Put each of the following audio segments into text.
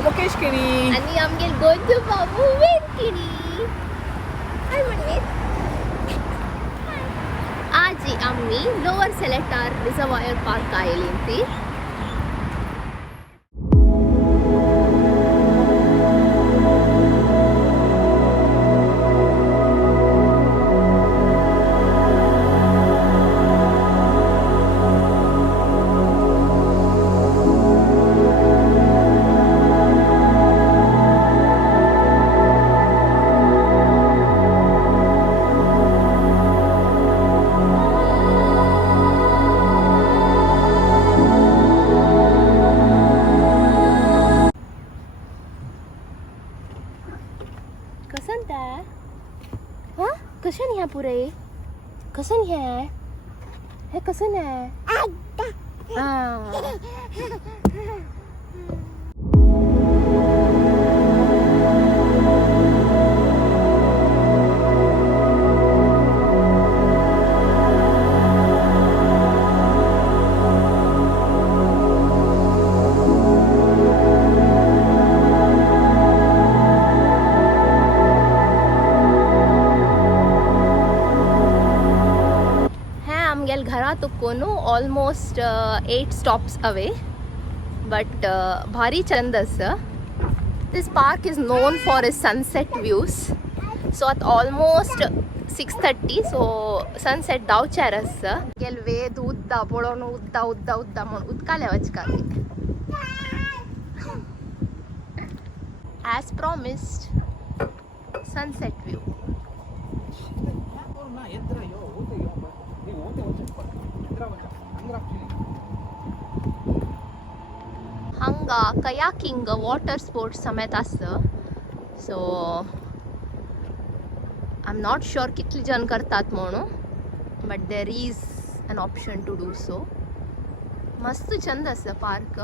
मुकेशगिरी आणि आमगेल गोंधू बाबू वेनकिरी. काय म्हणते आज आम्ही लोअर सेलेटार रिझर्वायर पार्क आयली ती. कसं ह्या पुरे कसं ह्या हे कसं आहे घरात कोणू ऑलमोस्ट 8 stops away but भारी चंद असं. This park is known for its sunset views. So at almost 6:30 so sunset दावचार असं. गेल वेद उद्दा पळोन उद्दा उद्दा उद्दा म्हणून उदकाल्या वचकाकी. As promised sunset view. हंगा कयाकिंग वॉटर स्पोर्ट्स समेत असं. So I am not sure कितली जण करतात म्हणून but there is an option to do so. मस्त चंद असं पार्क.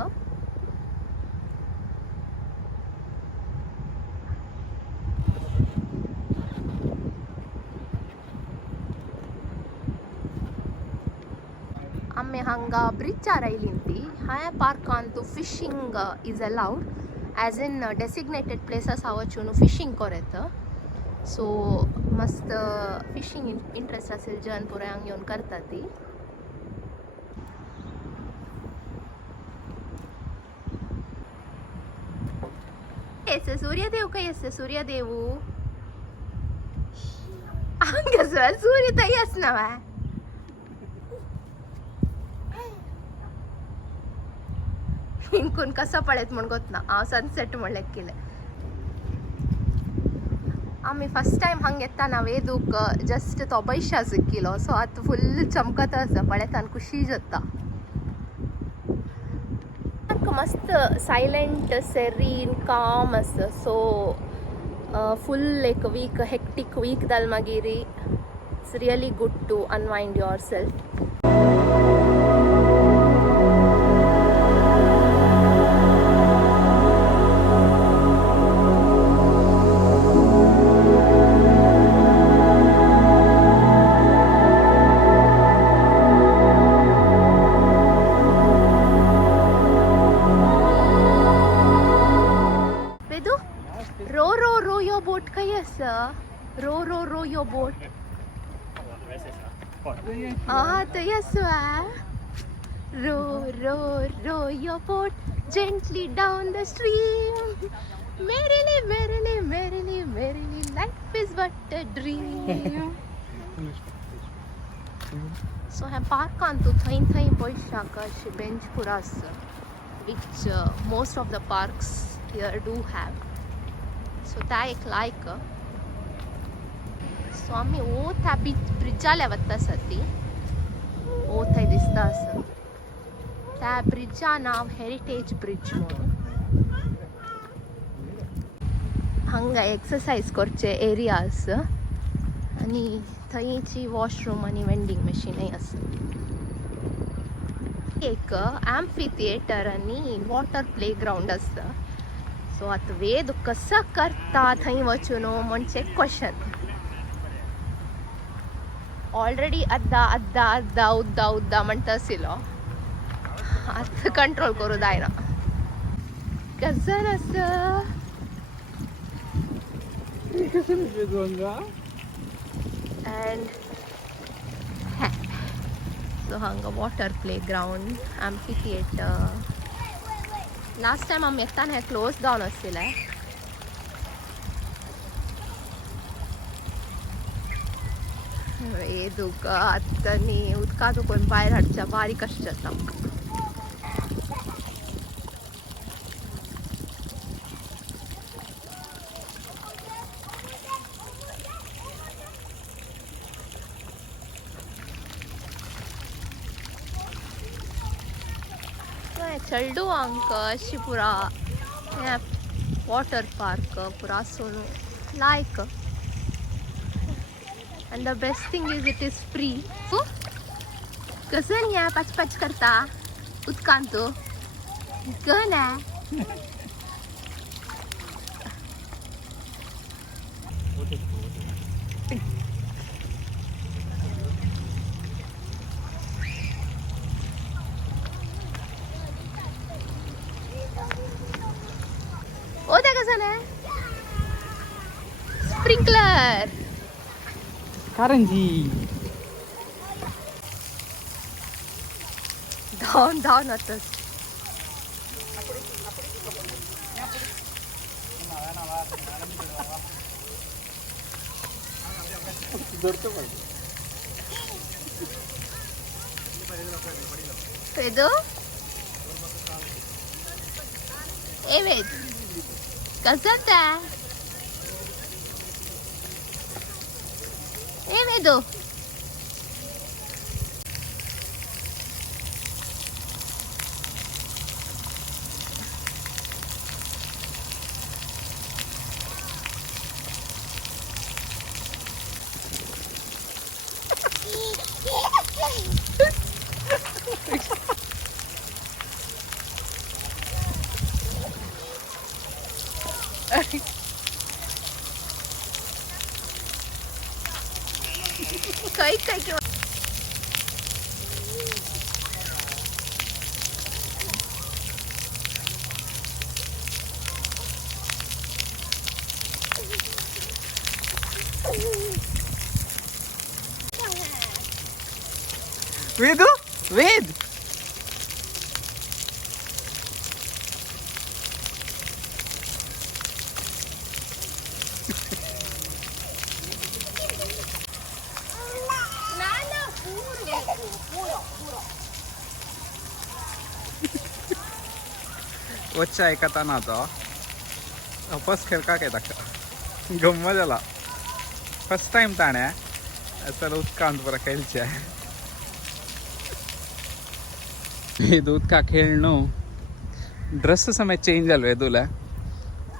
आम्ही हांगा ब्रिजचार आयली. ह्या पार्कांतू fishing is allowed as in designated places हांव वचून फिशिंग करत. सो मस्त फिशिंग इंट्रस्ट असेल जन पुरे हांगा येवन करता ती. येस सूर्यदेव काय येस सूर्यदेवू हांगा सूर्य तई असना इंकून कसं पळत म्हण गोत ना. हांव सनसेट म्हणलें केलें. आमी फर्स्ट टायम हांगा येताना वेदूक जस्ट तो पयशा सिक्किलो. सो आतां फुल्ल चमकत आसा पळयतान खुशी जाता. मस्त सायलेंट सेरीन काम आसा. सो फुल एक वीक हेक्टीक वीक जाल मागीर it's really good to unwind yourself. Row your boat. तो yes row your boat gently down the stream. Merrily life is but a dream. So ह्या पार्कांतू थंय बसशाक अशी bench पुरो आसा which most of the parks here do have. So त्या एक लायक. सो आम्ही त्या ब्रिजाल्या वता सती. थंय दिसता असं. त्या ब्रिजा नाव हेरिटेज ब्रिज म्हणून. हांगा एक्सरसाइज करचे एरिया आसा आणि थंयची वॉशरूम आणि वेंडिंग मशीनय आसा. एक एम्फी थिएटर आणि वॉटर प्ले ग्राउंड आसा. सो आता वेद कसं करता थंय वचून म्हणचे क्वेश्चन. ऑलरेडी अद्दा उद्दा म्हणटा आशिल्लो. आतां कंट्रोल करूं जायना. कसं असं and so hanga water playground amphitheater last time आम्ही येताना हे closed down आसलेले वेदूक आत्तानी उदका तुकोन भायर हाडच्या बारीक आसचे आसा चलडू अंक अशी पुरा वाटर पार्क पुरा सोनू लायक and the best thing is it is free कसं या पच पच करता उदकांत गण ओदा कसं नाही स्प्रिंकलर कारंजी धावून धावून होतच वेदू ए वेद कसं त्या ए वेदू काही काही किंवा वेदू वेद वच्चा ऐकता ना तो फर्स्ट खेळ का काय ताका गम्मत जाला फर्स्ट टाइम ताणे असं उदकांत बरं खेळचे ಇದು ಉದ್ಕ खेळणं ड्रेस समेत चेंज जालो येदुला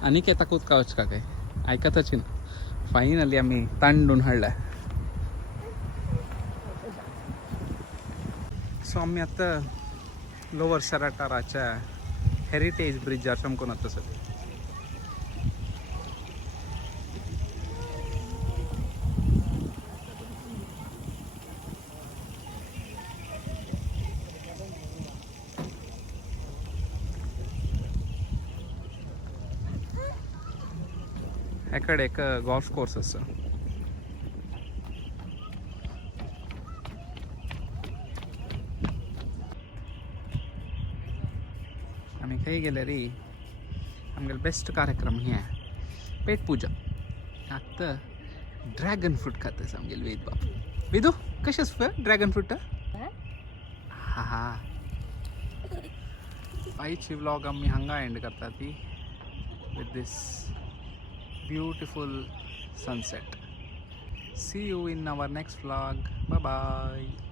आनी ताका उदका वचका काय आयकताची ना फायनली आमी तांडून हाडला सो आमी आतां लोवर सेलेटाराच्या हेरिटेज ब्रिजार सामकोन आतां सर इकडे एक गोल्फ कोर्स आसा आमी खंय गेले रे आमगेलो बेस्ट कार्यक्रम हे पेट पूजा आतां ड्रॅगन फ्रूट खाता आमगेलो वेद बाब वेदू कशें आसा ड्रॅगन फ्रूट हा हा आयची व्लॉग आमी हांगा एंड करता ती with this beautiful sunset. See you in our next vlog. Bye bye.